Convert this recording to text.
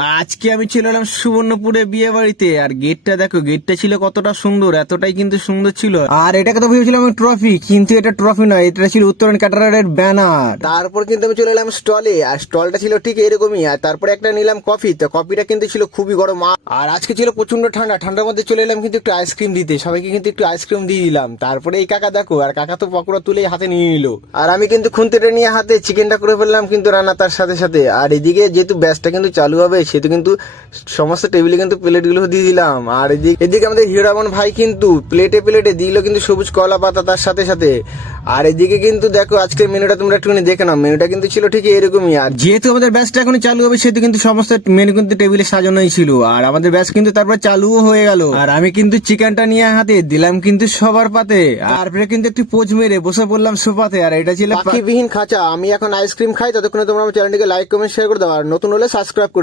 আজকে আমি চলে এলাম সুবর্ণপুরে বিয়ে বাড়িতে। আর গেটটা দেখো, গেটটা ছিল কতটা সুন্দর, এতটাই কিন্তু সুন্দর ছিল। আর এটাকে তো ভেবেছিলাম আমি ট্রফি, কিন্তু এটা ট্রফি নয়, এটা ছিল উত্তরণ ক্যাটারারের ব্যানার। তারপর কিন্তু আমি চলে এলাম স্টলে, আর স্টলটা ছিল ঠিক এরকমই। আর তারপরে একটা নিলাম কফি, তো কফিটা কিন্তু ছিল খুবই গরম। আর আজকে ছিল প্রচন্ড ঠান্ডা, ঠান্ডার মধ্যে চলে এলাম কিন্তু একটু আইসক্রিম দিতে, সবাইকে কিন্তু একটু আইসক্রিম দিয়ে দিলাম। তারপরে এই কাকা দেখো, আর কাকা তো পকোড়া তুলে হাতে নিয়ে নিল, আর আমি কিন্তু খুন্তিটা নিয়ে হাতে চিকেনটা করে ফেললাম কিন্তু রান্না তার সাথে সাথে। আর এদিকে যেহেতু ব্যাচটা কিন্তু চালু হবে, সেহেতু কিন্তু সমস্ত টেবিলে কিন্তু প্লেট গুলো দিয়ে দিলাম। আর এদিকে আমাদের হিরামন ভাই কিন্তু প্লেটে প্লেটে দিল কিন্তু সবুজ কলা পাতা তার সাথে সাথে। আর এদিকে কিন্তু দেখো আজকের মেনুটা তোমরা একটুখানি দেখে নাও, মেনুটা কিন্তু ছিল ঠিক এরকমই। আর যেহেতু আমাদের ব্যাচটা এখন চালু হবে, সেহেতু কিন্তু সমস্ত মেনু কিন্তু টেবিলে সাজানোই ছিল। আর আমাদের ব্যাচ কিন্তু তারপর চালুও হয়ে গেল। আর আমি কিন্তু চিকেনটা নিয়ে হাতে দিলাম কিন্তু সবার পাতে, তারপরে কিন্তু একটু পোজ মেরে বসে পড়লাম সোফাতে। আর এটা ছিল পাখিবিহীন খাঁচা। আমি এখন আইসক্রিম খাই, ততক্ষণে তোমরা আমার চ্যানেলটিকে লাইক কমেন্ট শেয়ার করে দাও, আর নতুন হলে সাবস্ক্রাইব করে